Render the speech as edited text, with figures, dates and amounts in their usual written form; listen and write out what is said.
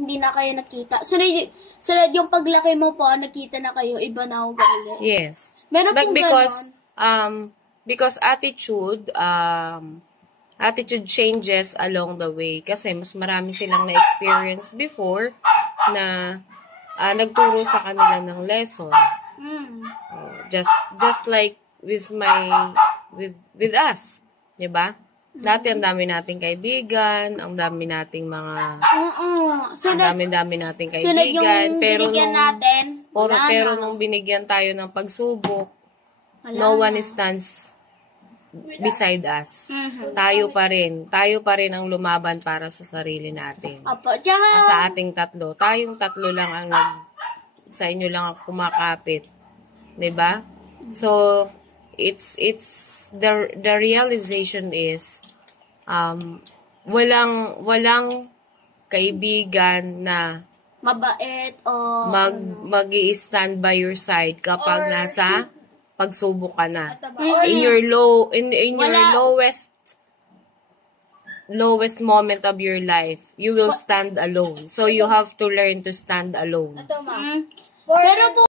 hindi na kayo nakita. Sunod yung paglaki mo po, nakita na kayo, iba na ugali. Yes. Meron But pong because attitude changes along the way. Kasi mas marami silang na-experience before na nagturo sa kanila ng lesson. Just like with us. Diba? Dati ang dami nating kaibigan, ang dami nating mga ang dami nating kaibigan, pero nung binigyan tayo ng pagsubok, no one stands beside us. Tayo pa rin ang lumaban para sa sarili natin. Sa ating tatlo, tayong tatlo lang ang sa inyo lang ang kumakapit. 'Di ba? So it's the realization is walang kaibigan na mabait o mag-i-stand by your side kapag nasa pagsubok ka na. In your lowest moment of your life, you will stand alone. So you have to learn to stand alone. Pero po